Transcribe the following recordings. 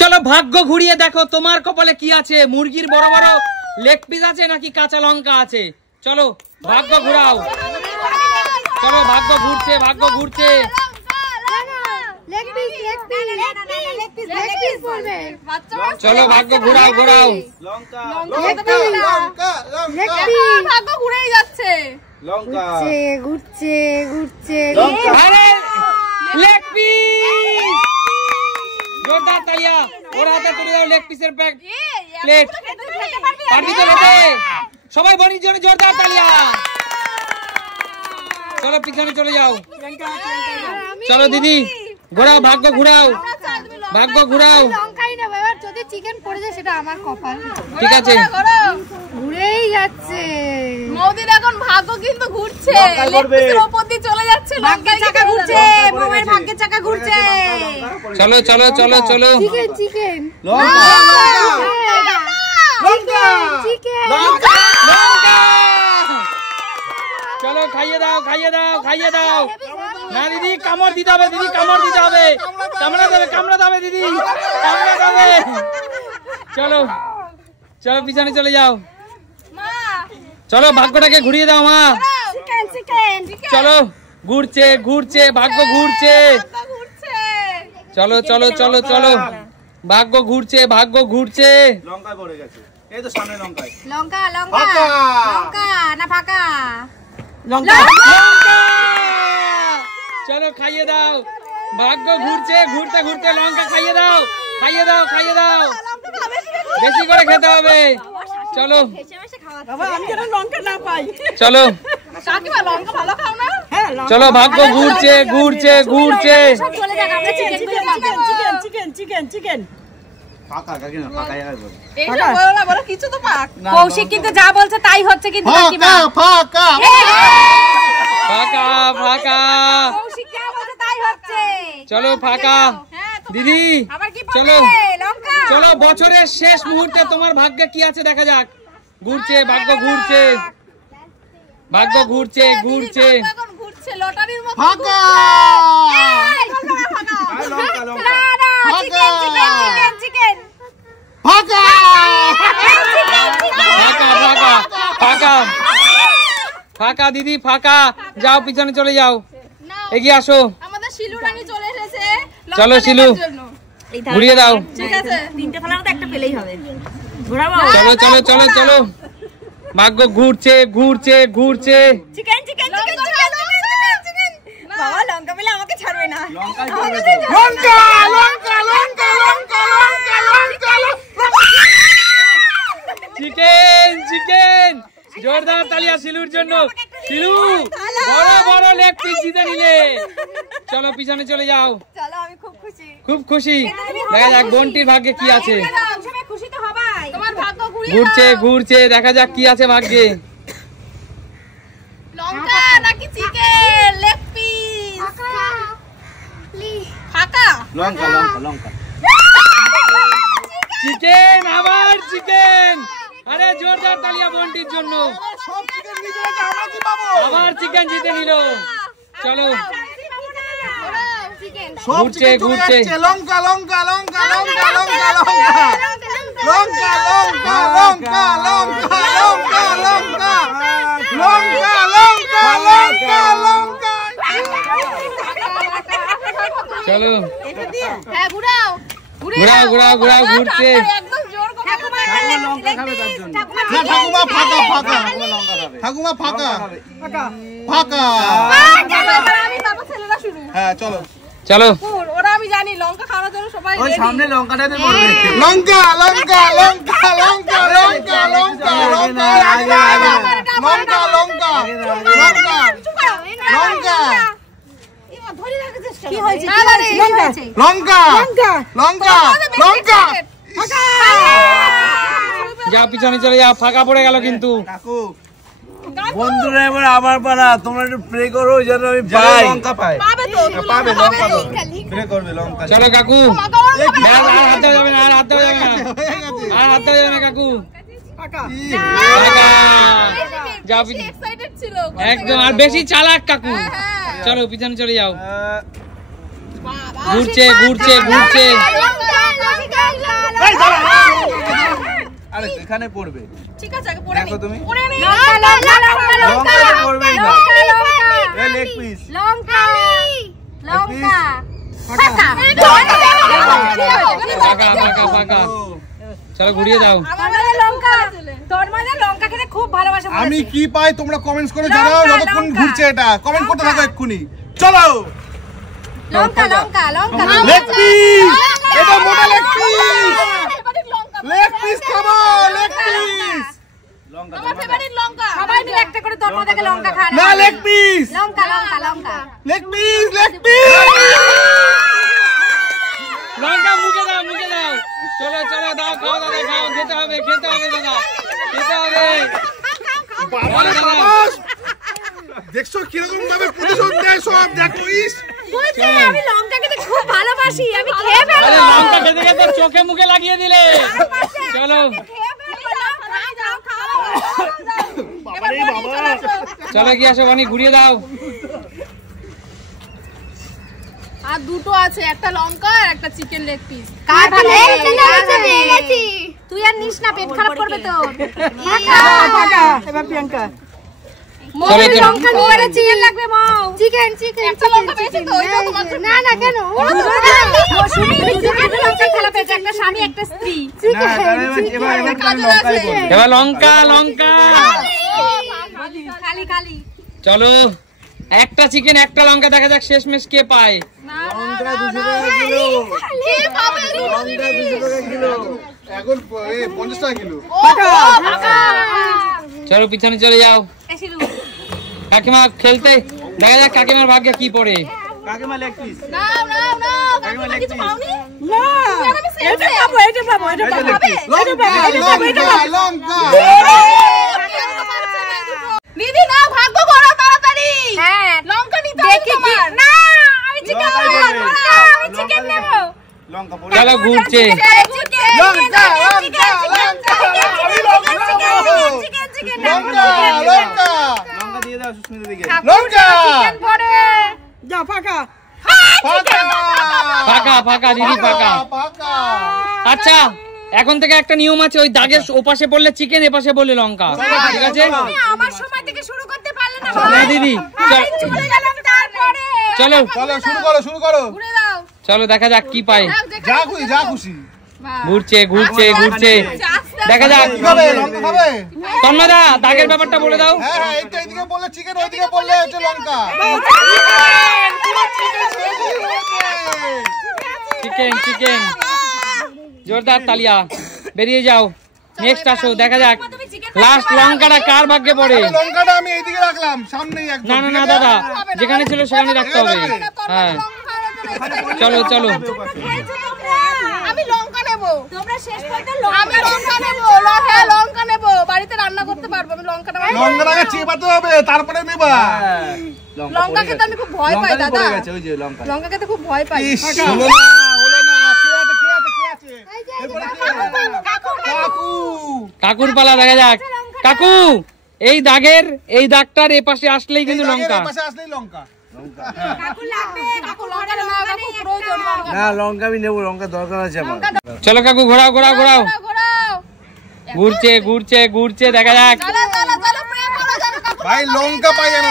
চলো ভাগ্য ঘুরিয়ে দেখো তোমার কপালে কি আছে। মুরগির বড় বড় লেগ পিস আছে নাকি কাঁচা লঙ্কা আছে? চলো ভাগ্য ঘুরাও। চলো ভাগ্য ঘুরছে, ভাগ্য ঘুরছে। চলো ভাগ্য ঘুরাও, ঘুরাও। ভাগ্য ঘুরেই যাচ্ছে। ঘুরছে ঘুরছে লেগ পিস। জোরদার তালিয়া। ওর হাতে তুলে দাও লেগ পিসের প্লেট। পারবি তো খেতে? সবাই বনির জন্য জোরদার তালিয়া। চলো পিছনে চলে যাও। চলো দিদি ঘোরাও, ভাগ্য ঘুরাও, ভাগ্য ঘুরাও। লঙ্কাই না বাবা, যদি চিকেন পড়ে যায় সেটা আমার কপাল। ঠিক আছে, ঘুরেই যাচ্ছে। মৌদির এখন ভাগ্য কিন্তু ঘুরছে, লেগ উপর দিয়ে চলে যাচ্ছে। ভাগ্যের চাকা ঘুরছে, মোমের ভাগ্যের চাকা ঘুরছে। চলো চলো চলো চলো। Chicken chicken chicken. চলো খাইয়ে দাও, খাইয়ে দাও, খাইয়ে দাও। না দিদি কামড় দিতে হবে, দিদি কামড় দিতে হবে। কামড়া দেবে, কামড়া দেবে দিদি, কামড়া দেবে। চলো চলো পিছনে চলে যাও। চলো ভাগ্যটাকে ঘুরিয়ে দাও মা। চলো ঘুরছে ঘুরছে, ভাগ্য ঘুরছে। চলো চলো চলো চলো, ভাগ্য ঘুরছে, ভাগ্য ঘুরছে। লঙ্কায় পড়ে গেছে, এই তো সামনে লঙ্কায়। লঙ্কা লঙ্কা লঙ্কা না ফাঁকা লঙ্কা। চলো খাইয়ে দাও, ভাগ্য ঘুরছে, ঘুরতে ঘুরতে লঙ্কা খাইয়ে দাও, খাইয়ে দাও, খাইয়ে দাও। বেশি করে খেতে হবে। চলো চলো চলো, ভাগ্য ঘুরছে ঘুরছে ঘুরছে। কৌশিক কিন্তু যা বলছে তাই হচ্ছে, কিন্তু ফাঁকা ফাঁকা। চলো ফাঁকা দিদি। চলো চলো, বছরের শেষ মুহূর্তে তোমার ভাগ্যে কি আছে দেখা যাক। ঘুরছে, ভাগ্য ঘুরছে, ভাগ্য ঘুরছে ঘুরছে। ফাঁকা ফাঁকা ফাঁকা ফাঁকা ফাঁকা ফাঁকা দিদি ফাঁকা। যাও পিছনে চলে যাও, এগিয়ে আসো। আমাদের শিলু রানী চলে এসেছে। চলো শিলু ঘুরিয়ে দাও। ঠিক আছে, তিনটে ফেলার মতো একটা পেলেই হবে। চলো চলো চলো চলো, ভাগ্য ঘুরছে ঘুরছে ঘুরছে। Chicken chicken chicken chicken chicken. বাবা লঙ্কা পেলে আমাকে ছাড়বে না। লঙ্কায় পড়ে গেছে। লঙ্কা লঙ্কা লঙ্কা লঙ্কা লঙ্কা লঙ্কা। Chicken chicken. জোরদার তালিয়া শিলুর জন্য। শিলু বড় বড় লেগ পিস জিতে নিলে। চলো পিছনে চলে যাও। চলো আমি খুব খুশি। খুব খুশি। দেখা যাক বন্টির ভাগ্যে কি আছে। সবাই খুশি তো হবাই। তোমার ভাগ্য ঘুরছে ঘুরছে, দেখা যাক কি আছে ভাগ্যে। লঙ্কা নাকি চিকেন লেগ পিস? ফাঁকা লঙ্কা লঙ্কা লঙ্কা। চিকেন, আবার চিকেন। আরে জোরদার তালিয়া বন্টির জন্য। সব চিকেন নিয়ে চলে যায়, আমরা কি পাবো? আবার চিকেন জিতে নিল। চলো সব ঘুরছে চিকেন চলে ঘুরছে। যাচ্ছে। লঙ্কা লঙ্কা লঙ্কা লঙ্কা লঙ্কা লঙ্কা লঙ্কা লঙ্কা লঙ্কা লঙ্কা লঙ্কা লঙ্কা লঙ্কা লঙ্কা লঙ্কা। চলো হ্যাঁ ঘুরাও ঘুরাও ঘুরাও ঘুরাও, ঘুরছে। একদম জোর করে লঙ্কা খাবে তার জন্য। হ্যাঁ ঠাকুমা ফাঁকা ফাঁকা। ঠাকুমা ফাঁকা ফাঁকা। আমি বাবা ছেলেরা শুরু। হ্যাঁ চলো চলো ওরা আমি জানি লঙ্কা খাওয়ার জন্য সবাই ওই ready। সামনে লঙ্কাটাতে পড়বে। লঙ্কা লঙ্কা লঙ্কা লঙ্কা লঙ্কা লঙ্কা লঙ্কা লঙ্কা লঙ্কা লঙ্কা কি হয়েছে? না, না, না, কি হয়েছে? লঙ্কা লঙ্কা লঙ্কা। যাও পিছনে চলে যাও, ফাঁকা পড়ে গেল কিন্তু। কাকু বন্ধুরা এবার আমার পালা, তোমরা একটু প্রে করো যেন আমি পাই। লঙ্কা পায়, পাবে তো পাবে লঙ্কা তো প্রে করবে লঙ্কা। চলো কাকু, আর হাত দেওয়া যাবে না, আর হাত দেওয়া যাবে না, আর হাত দেওয়া যাবে না কাকু। ফাঁকা। যাও এক্সাইটেড ছিল একদম, আর বেশি চালাক কাকু। চলো পিছনে চলে যাও। ঘুরছে ঘুরছে ঘুরছে। এখানে পড়বে। ঠিক আছে আগে পড়ে নি দেখো তুমি পড়ে নি লঙ্কা পড়বে না এই লেগ পিস লঙ্কা লঙ্কা ফাঁকা ফাঁকা চলো ঘুরিয়ে দাও। আমাদের লঙ্কা তোর মাঝে লঙ্কা খেতে খুব ভালোবাসে। আমি কি পাই তোমরা কমেন্টস করে জানাও যতক্ষণ ঘুরছে এটা কমেন্ট করতে থাকো এক্ষুনি চলো লঙ্কা লঙ্কা লঙ্কা লেগ পিস এটা মোটা লেগ পিস লেগ পিস খাবো লেগ পিস আমার ফেভারিট লঙ্কা সবাই মিলে একটা করে তোর মাঝে লঙ্কা খায় না লেগ পিস লঙ্কা লঙ্কা লঙ্কা লেগ পিস লেগ পিস লঙ্কা মুখে দাও মুখে দাও। চলো চলো দাও খাও দাদা খাও খেতে হবে দাদা খেতে হবে। বাবারে বাবা দেখছো কিরকম ভাবে প্রতিশোধ নেয় সব দেখো ইস বলছি আমি লঙ্কা খেতে খুব ভালোবাসি আমি খেয়ে আরে ফেলবো লঙ্কা খেতে খেতে চোখে মুখে লাগিয়ে দিলে। চলো খেয়ে ফেলবো খাই দাও খাও বাবারে বাবা চলো কি আসো বানি ঘুরিয়ে দাও। আর দুটো আছে একটা লঙ্কা আর একটা চিকেন লেগ পিস। কার ভালো লেগেছে তুই আর নিস না পেট খারাপ করবে তো এবার প্রিয়াঙ্কা চলো চলো লঙ্কা নিয়ে চিকেন লাগবে মৌ চিকেন চিকেন একটা লঙ্কা পেয়েছে তো ওইটা তোমার জন্য। না না কেন দুটো লঙ্কা খেলা পেয়েছে একটা স্বামী একটা স্ত্রী না এবার লঙ্কাই পড়বে। এবার লঙ্কা লঙ্কা খালি খালি চলো একটা চিকেন একটা লঙ্কা দেখা যাক শেষমেশ কে পায়। লঙ্কা 200 টাকা কিলো লঙ্কা 200 টাকা কিলো এখন 50 টাকা কিলো চলো পিছনে চলে যাও। কাকিমা খেলতে দেখা যাক কাকিমার ভাগ্যে কি পড়ে। কাকিমা লেগ পিস নাও নাও নাও কাকিমা কিছু পাওনি না এটা পাবো এটা পাবো এটা লঙ্কা লঙ্কা দিদি নাও ভাগ্য করো তাড়াতাড়ি। হ্যাঁ লঙ্কা নিতে হবে তোমার। না আমি চিকেন নেব আমি চিকেন নেব লঙ্কা পড়বে। চলো ঘুরছে লঙ্কা লঙ্কা লঙ্কা আমি লঙ্কা খাবো লঙ্কা লঙ্কা লঙ্কা দিয়ে দাও সুস্মিতা দিকে। লঙ্কা পরে ফাঁকা ফাঁকা ফাঁকা দিদি ফাঁকা। ফাঁকা আচ্ছা এখন থেকে একটা নিয়ম আছে ওই দাগের ওপাশে পড়লে চিকেন এপাশে বললে লঙ্কা ঠিক আছে। আমার সময় থেকে শুরু করতে পারলে না না দিদি আমি চলে গেলাম তারপরে চলো চলো শুরু করো ঘুরে দাও চলো দেখা যাক কি পায়। যা খুশি ঘুরছে ঘুরছে ঘুরছে দেখা যাক। কি খাবে লঙ্কা খাবে তন্ময়দা দাগের ব্যাপারটা বলে দাও। হ্যাঁ হ্যাঁ এইটা এদিকে বললে চিকেন ওইদিকে বললে হচ্ছে লঙ্কা চিকেন চিকেন জোরদার তালিয়া বেরিয়ে যাও। নেক্সট আসো দেখা যাক লাস্ট লঙ্কাটা কার ভাগ্যে পড়ে। লঙ্কাটা আমি এইদিকে রাখলাম সামনেই একদম না না না দাদা যেখানে ছিল সেখানে রাখতে হবে। হ্যাঁ চলো চলো আমি লঙ্কা নেব। তোমরা শেষ পর্যন্ত আমি লঙ্কা নেব লঙ্কা নেব বাড়িতে রান্না করতে পারবো আমি লঙ্কাটা। লঙ্কাটাকে চেপাতে হবে তারপরে নেবা লঙ্কা খেতে আমি খুব ভয় পাই দাদা। পড়ে গেছে ওই যে লঙ্কা। লঙ্কা খেতে খুব ভয় পাই। ইস, হলো না কে আছে এরপরে কে? কাকু কাকুর পালা দেখা যাক। কাকু এই দাগের এই দাগটার এপাশে আসলেই কিন্তু লঙ্কা। এই পাশে আসলেই লঙ্কা কাকু লাগবে কাকু লঙ্কা নাও কাকু প্রয়োজন লঙ্কা। না লঙ্কা আমি নেবো লঙ্কা দরকার আছে আমার। চলো কাকু ঘোরাও ঘোরাও ঘোরাও। ঘোরাও ঘুরছে ঘুরছে ঘুরছে দেখা যাক। চলো চলো চলো প্রে করো জানো কাকু। ভাই লঙ্কা পাই জানো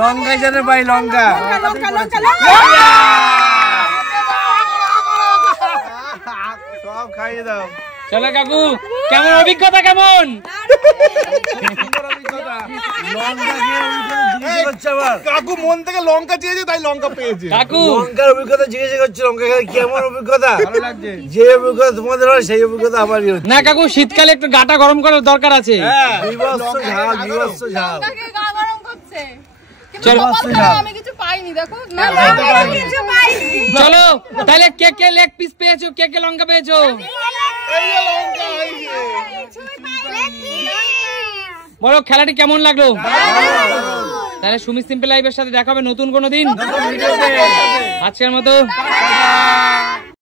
লঙ্কা জানে ভাই লঙ্কা। সব খাইয়ে দাও। চলো কাকু কেমন অভিজ্ঞতা কেমন? লঙ্কা খেয়ে অভিজ্ঞতা জিজ্ঞেস করছে আবার। কাকু মন থেকে লঙ্কা চেয়েছে তাই লঙ্কা পেয়েছে কাকু লঙ্কার অভিজ্ঞতা জিজ্ঞেস করছে লঙ্কা খেয়ে কেমন অভিজ্ঞতা। যে অভিজ্ঞতা তোমাদের হয় সেই অভিজ্ঞতা আমারই হচ্ছে। না কাকু শীতকালে একটু গাটা গরম করার দরকার আছে। বিভৎস ঝাল বিভৎস ঝাল। লঙ্কা খেয়ে গা গরম করছে। কিন্তু চলো। কপাল খারাপ, আমি কিছু পাইনি দেখো। না লঙ্কা কিছু পাইনি। চলো তাহলে কে কে লেগ পিস পেয়েছো কে কে লঙ্কা পেয়েছো এই যে লঙ্কা এই যে বলো খেলাটি কেমন লাগলো? তাহলে সুমি সিম্পল লাইভের সাথে দেখা হবে নতুন কোনো দিন। আজকের মতো